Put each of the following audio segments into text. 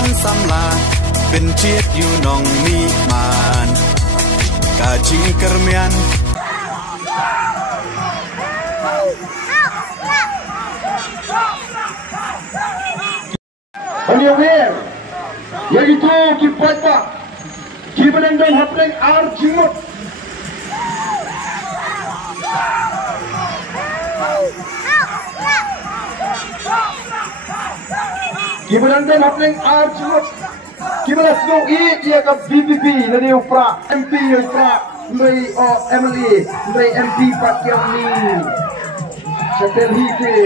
คนสำลาเป็นเชียดอยู่นองนี้มานกาจิงกระเมียนHanya wer, yaitu kipada, kipada dan hapeng arjimut. Kipada dan hapeng arjimut. Kipada snow ia ke BBB dari upra MP upra dari MLA dari MP Pakian ni. Setel hike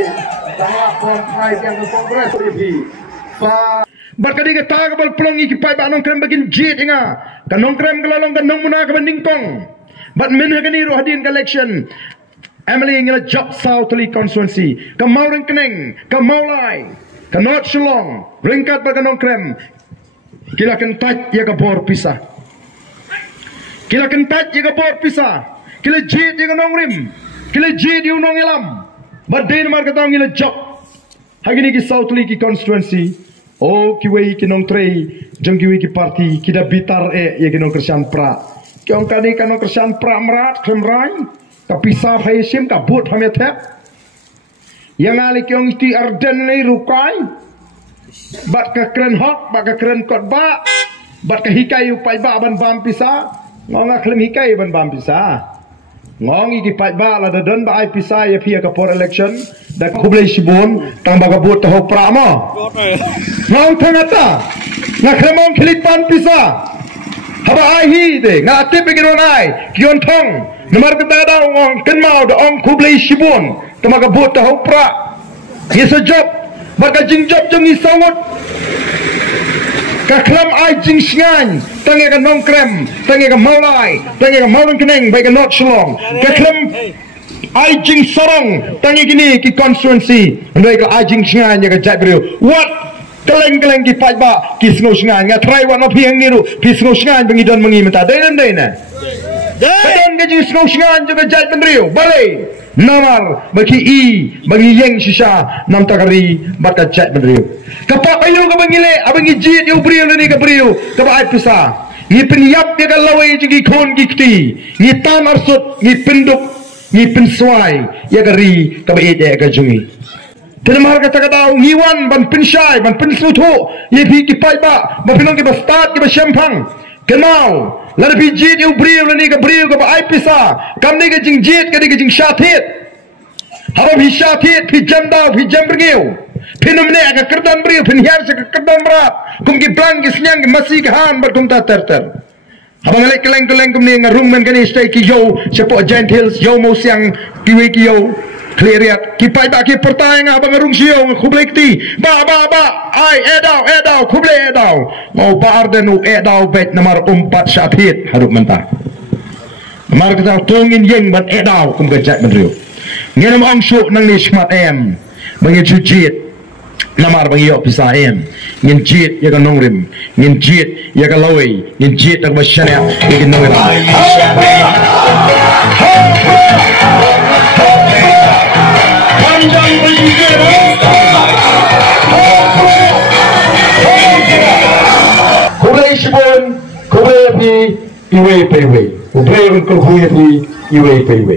dalam kontrai yang kongres BBB. Bat kadi ka ta ka bal plongi ki pai ba nong krem bagin jit inga ka nong krem kalalong ka nong muna ka banding tong bat min ha kani ro hadin election Emily ngila job South Lee constituency ka maureng keneng ka maulai ka North Shillong ringkat ba ka nong krem kila kan tat ya ka bor pisah kila kan tat ya ka bor pisah kila jit ya ka nong rim kila jit yu nong ialam bat din mar ka tong ngila job hagini ki South Lee constituency. Oh, kiwei kinong trei, jeng kiwei ki parti, kita bitar ya kinong kersian pra. Kiong kani kanong kersian pra merat, kremrai, kapisa haisim, kabut hametep. Yang ali kiong iti arden ni rukai, bat ka kren hot, bat ka kren kot ba, bat ka hikai upai ba ban bam pisa, ngong klem hikai ban bam pisa. Ngong iki pai ba la dan ba ai pisa ya pia ka por election da kublai sibon tang ba ka but ho pra mo ngong thangata na khremong khilit pan pisa haba ai hi de nga tip ki ron ai kion thong namar ka da ngong ken mau da ong kublai sibon tang ba ka but ho pra ye so job ba ka jing job jong ni sawot ka klam ai jing sngan tangi ka nong krem tangi ka maulai tangi ka mauleng keneng bai ka North Shillong ka klam ai jing sorong tangi gini ki constituency ndai ka ai jing sngan ya ka jai brio what keleng ki pai ba ki sngo sngan nga try wa no phiang ni ru ki sngo sngan bangi don mangi mata dai na dan ka jing sngo sngan juga jai brio balai namar bagi bagi yang shisha nam takari baka jai brio kapak ayo ka bangile abangi jit yu brio ni ka brio ka ba ai pisa ni penyap dia ka lawai jigi khon gi kti ni tan arsut ni penduk ni penswai ya ka ri ka ba ya ka jungi tenmar ka takadau ni wan ban penshai ban pensutho ye bi ki pai ba ba pinong ki ba start ki ba shampang kenau la bi jit yu brio ni ka brio ka ba ai pisa kam ni ka jing jit ka ni ka jing shathit haba bi shathit bi jamdau bi jambrgeu Pinum ne aga kerdan beri pinhiar se kerdan berat kum ki blang ki senyang ki masih ki han ber kum ta ter abang lek keleng kum ni ngarung men kani stay ki yo sepo giant hills yo mo siang kiwi ki yo cleariat ki pai ba ki pertai nga abang ngarung sio khublek ti ba ai edau khuble edau mau ba ardenu edau bet nomor 4 syapit harup mentah mar kita tungin yeng ban edau kum gajat menriu ngenam angsuk nang ni smart em bangi jujit namar bagi yo pisa em ngin jit ya ka nongrim ngin jit ya ka lawai ngin jit tak basyana ya ka nongrim panjang berjigir kublai sibon kublai pi iwe pe iwe kublai kun kublai pi iwe pe iwe